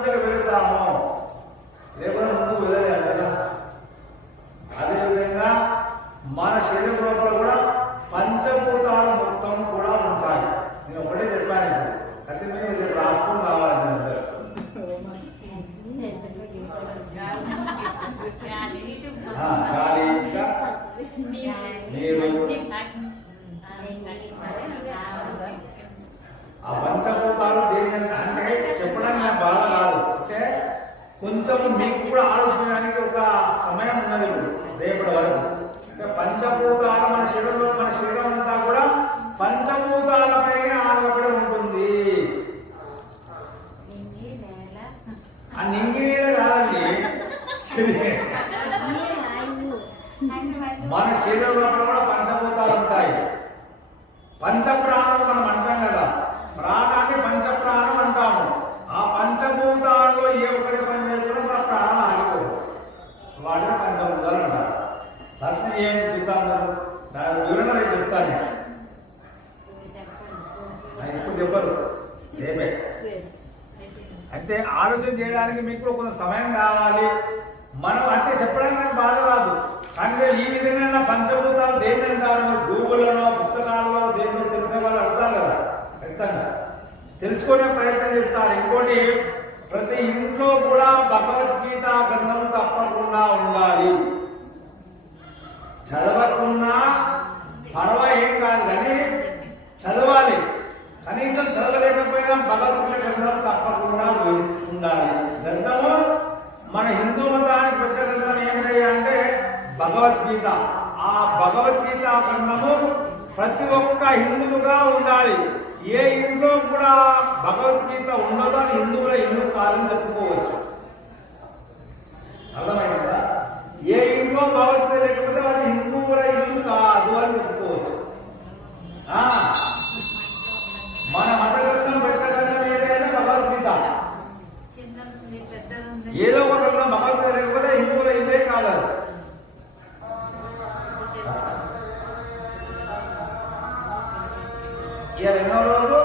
అంచెలు వెళుతాము, లేకపోతే ముందుకు వెళ్ళలేము కదా. అదేవిధంగా మన శరీరం లోపల కూడా పంచభూతాలు మొత్తం కూడా ఉంటాయి. నేను ఒకటే చెప్పాను, అయితే మీరు ఇది రాసుకుని రావాలి. గాలి, నీరు, ఆ పంచభూతాలు దేని అంటే చెప్పడానికి నాకు బాగా రాదు. అంటే కొంచెం మీకు కూడా ఆలోచించడానికి ఒక సమయం ఉన్నది ఇప్పుడు రేపటి వరకు. అంటే పంచభూతాలు మన శరీరం అంతా కూడా పంచభూతాలపైన ఆధారపడి ఉంటుంది. ఆ నింగి నీడ కాదండి, మన శరీరంలో కూడా పంచభూతాలు ఉంటాయి. పంచప్రాణాలు మనం అంటాం కదా, ప్రాణాన్ని పంచప్రాణం అంటాము. ఆ పంచభూతాల్లో ఏ ఒక్కటి పని చేయకుండా మన ప్రాణాలు ఆగిపోవు, వాటిని పంచభూతాలు అంటారు. సర్చ్ చేయండి, చూద్దాం. దాని వివరణ రేపు చెప్తాను. ఇప్పుడు చెప్పరు, రేపే. అయితే ఆలోచన చేయడానికి మీకు కొంత సమయం కావాలి. మనం అంటే చెప్పడానికి నాకు బాధ రాదు, కానీ ఈ విధంగా పంచభూతాలు దేన్ని అంటారు? గూగుల్లోనో పుస్తకాల్లో దేనిలో తెలిసే వాళ్ళు అడుగుతారు కదా, ఖచ్చితంగా తెలుసుకునే ప్రయత్నం చేస్తారు. ఇంకోటి, ప్రతి ఇంట్లో కూడా భగవద్గీత గ్రంథం తప్పకుండా ఉండాలి. చదవకున్నా పర్వ ఏం కాదు, కానీ చదవాలి. కనీసం చదవలేకపోయినా భగవద్గీత గ్రంథం తప్పకుండా ఉండాలి. గ్రంథము మన హిందూ మతానికి పెద్ద గ్రంథం ఏంటి అంటే భగవద్గీత. ఆ భగవద్గీత గ్రంథము ప్రతి ఒక్క హిందువుగా ఉండాలి. ఏ ఇంట్లో కూడా భగవద్గీత ఉండదో అని హిందువుల ఇల్లు కాదని చెప్పుకోవచ్చు. అర్థమైందా? ఏ ఇంట్లో భగవద్గీత లేకపోతే అది హిందువుల ఇల్లు కాదు అని చెప్పుకోవచ్చు. మన మత గ్రంథం పెద్ద గ్రంథం ఏదైనా భగవద్గీత. ఏదో ఒక గ్రంథం భగవద్గీత లేకపోతే హిందువుల ఇల్లే కాదు. ఇక రెండో రోజు